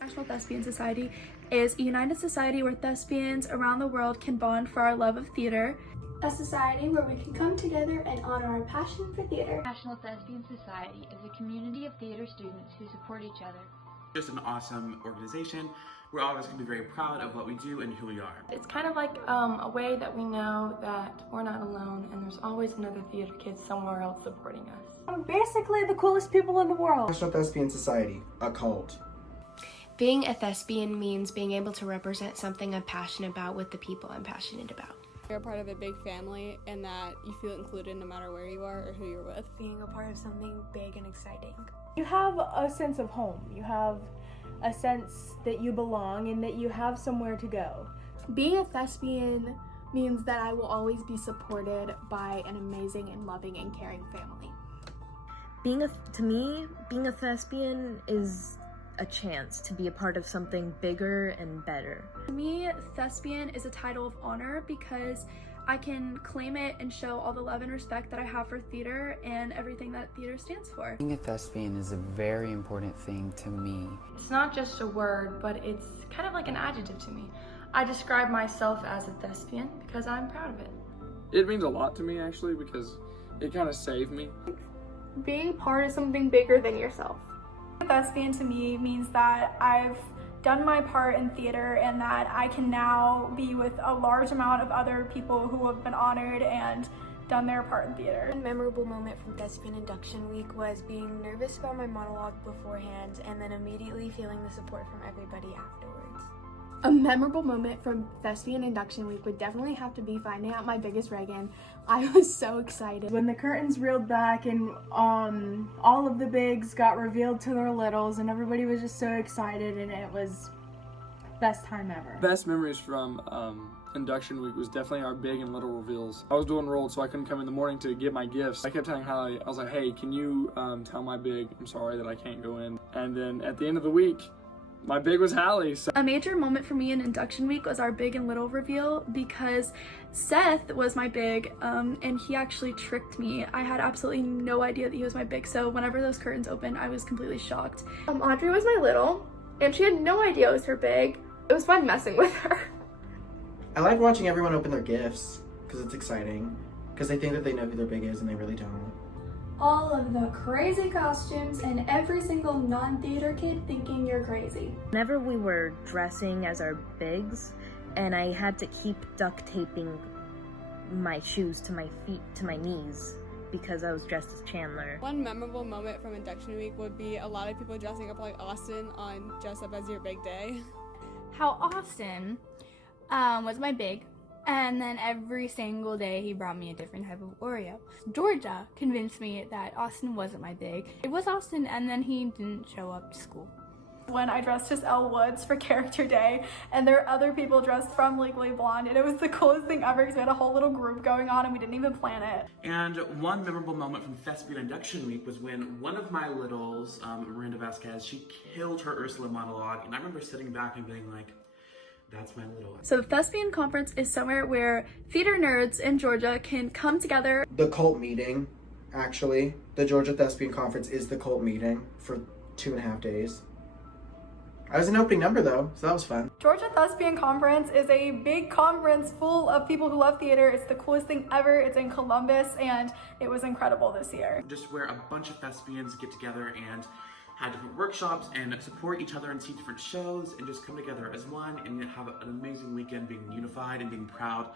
National Thespian Society is a united society where thespians around the world can bond for our love of theater. A society where we can come together and honor our passion for theater. National Thespian Society is a community of theater students who support each other. Just an awesome organization. We're always going to be very proud of what we do and who we are. It's kind of like a way that we know that we're not alone and there's always another theater kid somewhere else supporting us. I'm basically the coolest people in the world. National Thespian Society, a cult. Being a thespian means being able to represent something I'm passionate about with the people I'm passionate about. You're a part of a big family and that you feel included no matter where you are or who you're with. Being a part of something big and exciting. You have a sense of home. You have a sense that you belong and that you have somewhere to go. Being a thespian means that I will always be supported by an amazing and loving and caring family. To me, being a thespian is a chance to be a part of something bigger and better. To me, thespian is a title of honor because I can claim it and show all the love and respect that I have for theater and everything that theater stands for. Being a thespian is a very important thing to me. It's not just a word, but it's kind of like an adjective to me. I describe myself as a thespian because I'm proud of it. It means a lot to me actually because it kind of saved me. Being part of something bigger than yourself. Thespian to me means that I've done my part in theater and that I can now be with a large amount of other people who have been honored and done their part in theater. A memorable moment from Thespian Induction Week was being nervous about my monologue beforehand and then immediately feeling the support from everybody afterwards. A memorable moment from Thespian Induction Week would definitely have to be finding out my biggest Reagan. I was so excited. When the curtains reeled back and all of the bigs got revealed to their littles and everybody was just so excited and it was best time ever. Best memories from Induction Week was definitely our big and little reveals. I was doing rolled so I couldn't come in the morning to get my gifts. I kept telling Hallie, I was like, hey, can you tell my big I'm sorry that I can't go in? And then at the end of the week, my big was Hallie. So. A major moment for me in Induction Week was our big and little reveal because Seth was my big and he actually tricked me. I had absolutely no idea that he was my big, so whenever those curtains opened, I was completely shocked. Audrey was my little and she had no idea it was her big. It was fun messing with her. I like watching everyone open their gifts because it's exciting because they think that they know who their big is and they really don't. All of the crazy costumes and every single non-theater kid thinking you're crazy. Whenever we were dressing as our bigs, and I had to keep duct taping my shoes to my feet, to my knees, because I was dressed as Chandler. One memorable moment from Induction Week would be a lot of people dressing up like Austin on Dress Up As Your Big Day. How Austin was my big. And then every single day he brought me a different type of Oreo. Georgia convinced me that Austin wasn't my big. It was Austin and then he didn't show up to school. When I dressed as Elle Woods for character day and there were other people dressed from Legally Blonde and it was the coolest thing ever because we had a whole little group going on and we didn't even plan it. And one memorable moment from Thespian Induction Week was when one of my littles, Miranda Vasquez, she killed her Ursula monologue and I remember sitting back and being like, that's my little one. So the Thespian Conference is somewhere where theater nerds in Georgia can come together. The cult meeting, actually. The Georgia Thespian Conference is the cult meeting for 2.5 days. I was an opening number though, so that was fun. Georgia Thespian Conference is a big conference full of people who love theater. It's the coolest thing ever. It's in Columbus and it was incredible this year. Just where a bunch of thespians get together and have different workshops and support each other and see different shows and just come together as one and have an amazing weekend being unified and being proud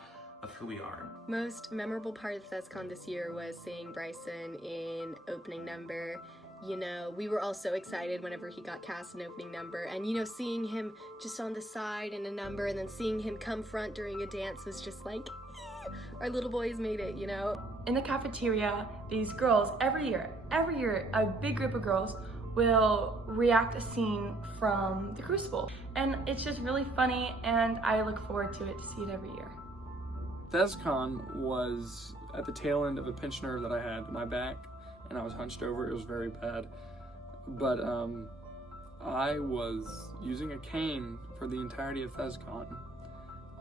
of who we are. Most memorable part of ThesCon this year was seeing Bryson in opening number. You know, we were all so excited whenever he got cast in opening number and, you know, seeing him just on the side in a number and then seeing him come front during a dance was just like, our little boys made it, you know. In the cafeteria, these girls, every year, a big group of girls will react a scene from The Crucible. And it's just really funny and I look forward to it to see it every year. ThesCon was at the tail end of a pinched nerve that I had in my back and I was hunched over. It was very bad. But I was using a cane for the entirety of ThesCon.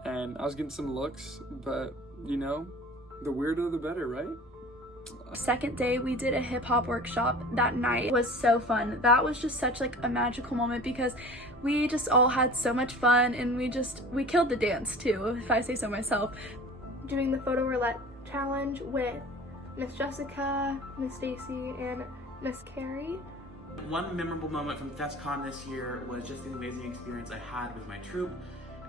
And I was getting some looks, but you know, the weirder the better, right? Second day, we did a hip hop workshop that night. It was so fun. That was just such like a magical moment because we just all had so much fun, and we killed the dance too, if I say so myself. Doing the photo roulette challenge with Miss Jessica, Miss Stacy, and Miss Carrie. One memorable moment from ThesCon this year was just the amazing experience I had with my troupe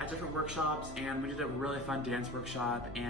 at different workshops, and we did a really fun dance workshop, and